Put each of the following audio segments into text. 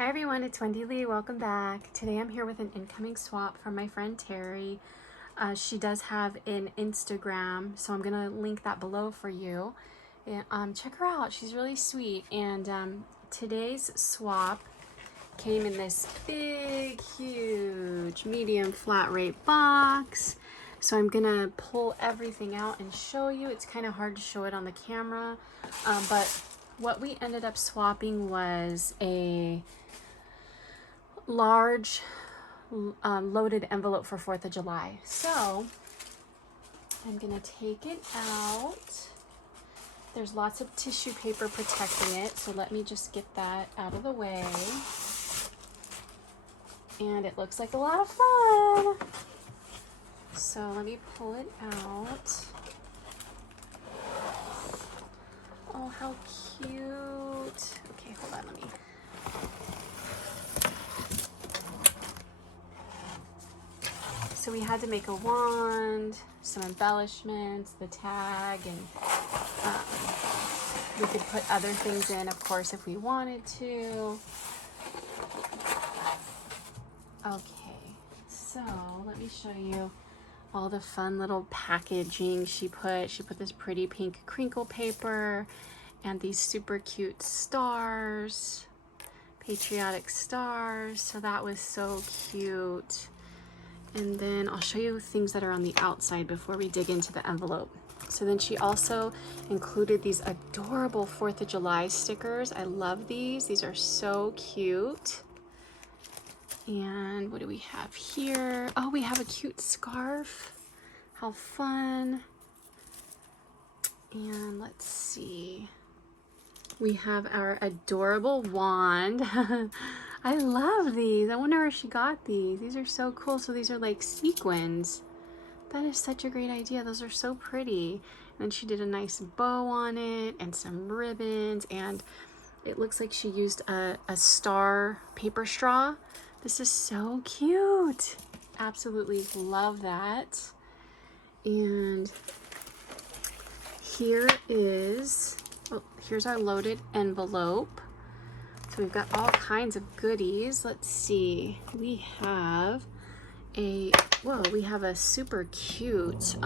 Hi everyone, it's Wendy Lee. Welcome back. Today I'm here with an incoming swap from my friend Terri. She does have an Instagram, so I'm gonna link that below for you. And check her out. She's really sweet. And today's swap came in this big, huge, medium flat rate box. So I'm gonna pull everything out and show you. It's kind of hard to show it on the camera, but what we ended up swapping was a large loaded envelope for 4th of July. So I'm gonna take it out. There's lots of tissue paper protecting it, so let me just get that out of the way. And it looks like a lot of fun. So let me pull it out. Oh, how cute. Okay, hold on, let me. So we had to make a wand, some embellishments, the tag, and we could put other things in, of course, if we wanted to. Okay, so let me show you all the fun little packaging she put. She put this pretty pink crinkle paper and these super cute stars, patriotic stars. So that was so cute. And then I'll show you things that are on the outside before we dig into the envelope. So then she also included these adorable 4th of July stickers. I love these. These are so cute. And what do we have here? Oh, we have a cute scarf. How fun. And let's see. We have our adorable wand. I love these. I wonder where she got these. These are so cool. So these are like sequins. That is such a great idea. Those are so pretty. And then she did a nice bow on it and some ribbons. And it looks like she used a star paper straw. This is so cute. Absolutely love that. And here is, oh, here's our loaded envelope. So we've got all kinds of goodies. Let's see. We have a, whoa, we have a super cute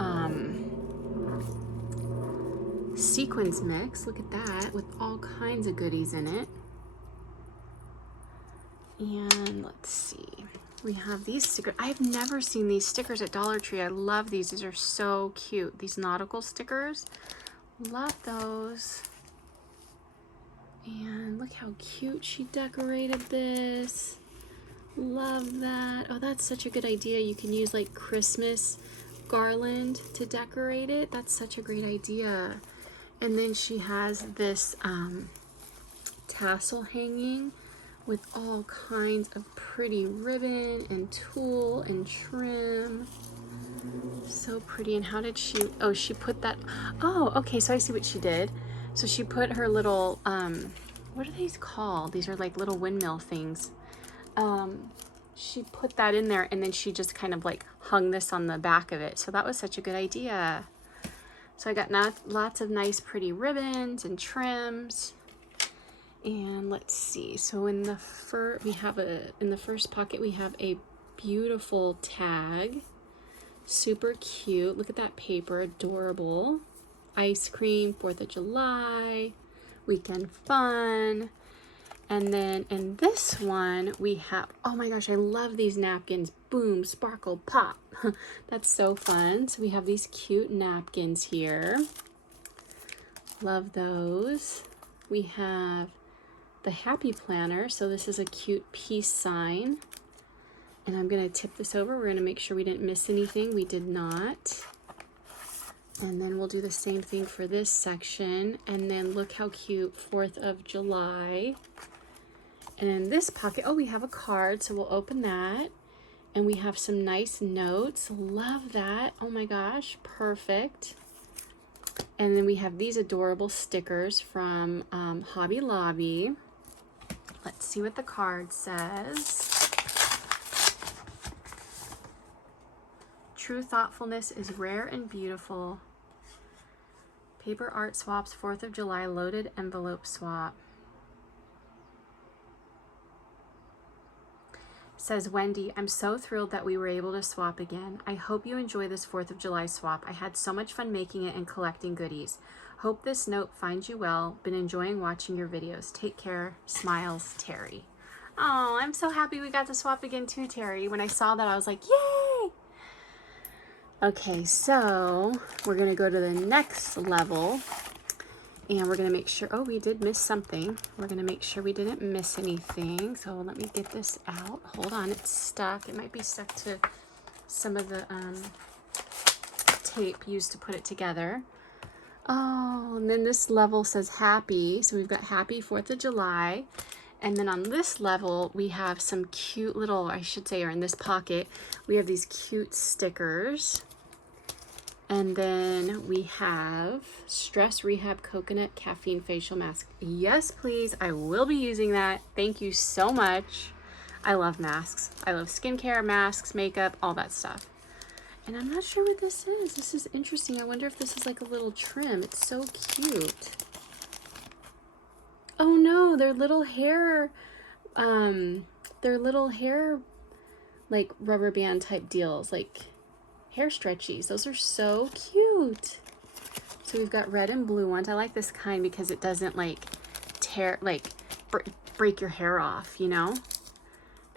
sequins mix. Look at that, with all kinds of goodies in it. And let's see. We have these stickers. I've never seen these stickers at Dollar Tree. I love these. These are so cute. These nautical stickers. Love those. And look how cute she decorated this. Love that. Oh, that's such a good idea. You can use like Christmas garland to decorate it. That's such a great idea. And then she has this tassel hanging with all kinds of pretty ribbon and tulle and trim. So pretty. And how did she, oh, she put that, oh, okay, so I see what she did. So she put her little, what are these called? These are like little windmill things. She put that in there and then she just kind of like hung this on the back of it. So that was such a good idea. So I got lots of nice pretty ribbons and trims. And let's see. So in the in the first pocket we have a beautiful tag. Super cute. Look at that paper, adorable. Ice cream, 4th of July, weekend fun. And then in this one we have, oh my gosh, I love these napkins. Boom, sparkle, pop. That's so fun. So we have these cute napkins here. Love those. We have the happy planner. So this is a cute peace sign. And I'm gonna tip this over. We're gonna make sure we didn't miss anything. We did not. And then we'll do the same thing for this section. And then look how cute, 4th of July. And in this pocket, oh, we have a card, so we'll open that. And we have some nice notes. Love that. Oh my gosh, perfect. And then we have these adorable stickers from Hobby Lobby. Let's see what the card says. True thoughtfulness is rare and beautiful. Paper art swaps, 4th of July loaded envelope swap. Says Wendy, I'm so thrilled that we were able to swap again. I hope you enjoy this 4th of July swap. I had so much fun making it and collecting goodies. Hope this note finds you well. Been enjoying watching your videos. Take care. Smiles, Terri. Oh, I'm so happy we got to swap again too, Terri. When I saw that, I was like, yay! Okay, so we're going to go to the next level. And we're going to make sure, oh, we did miss something. We're going to make sure we didn't miss anything. So let me get this out. Hold on, it's stuck. It might be stuck to some of the tape used to put it together. Oh, and then this level says happy. So we've got happy 4th of July. And then on this level, we have some cute little, I should say, or in this pocket, we have these cute stickers. And then we have Stress Rehab Coconut Caffeine Facial Mask. Yes, please. I will be using that. Thank you so much. I love masks. I love skincare, masks, makeup, all that stuff. And I'm not sure what this is. This is interesting. I wonder if this is like a little trim. It's so cute. Oh no, they're little hair, like rubber band type deals, like hair stretchies. Those are so cute. So we've got red and blue ones. I like this kind because it doesn't like tear, like break your hair off, you know?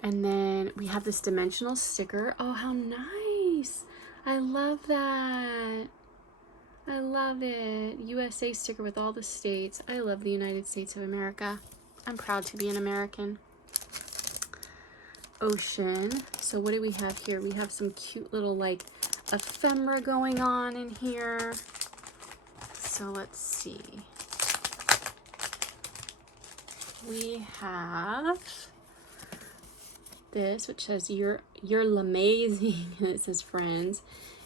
And then we have this dimensional sticker. Oh, how nice. I love that. I love it. USA sticker with all the states. I love the United States of America. I'm proud to be an American. Ocean. So what do we have here? We have some cute little like ephemera going on in here. So let's see. We have this, which says you're amazing, and it says friends.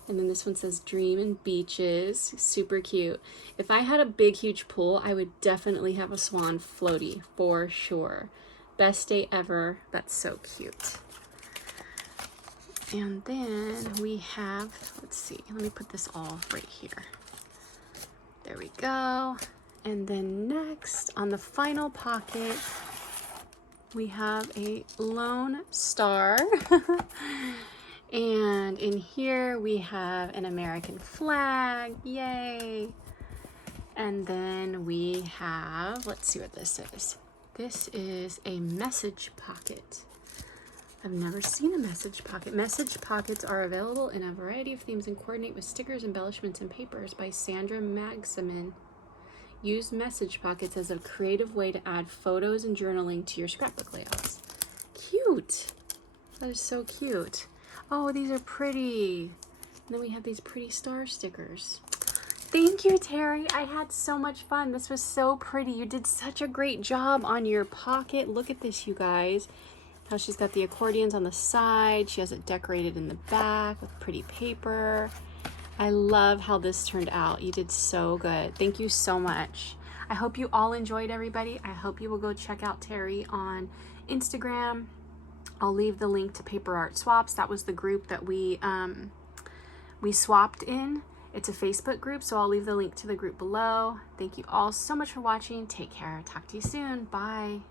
And then this one says dream and beaches. Super cute. If I had a big huge pool, I would definitely have a swan floaty for sure. Best day ever. That's so cute. And then we have, let's see, let me put this all right here. There we go. And then next, on the final pocket, we have a Lone Star. And in here we have an American flag. Yay! And then we have, let's see what this is. This is a message pocket. I've never seen a message pocket. Message pockets are available in a variety of themes and coordinate with stickers, embellishments, and papers by Sandra Magsamen. Use message pockets as a creative way to add photos and journaling to your scrapbook layouts. Cute. That is so cute. Oh, these are pretty. And then we have these pretty star stickers. Thank you, Terri. I had so much fun. This was so pretty. You did such a great job on your pocket. Look at this, you guys. How she's got the accordions on the side. She has it decorated in the back with pretty paper. I love how this turned out. You did so good. Thank you so much. I hope you all enjoyed, everybody. I hope you will go check out Terri on Instagram. I'll leave the link to Paper Art Swaps. That was the group that we swapped in. It's a Facebook group, so I'll leave the link to the group below. Thank you all so much for watching. Take care. Talk to you soon. Bye.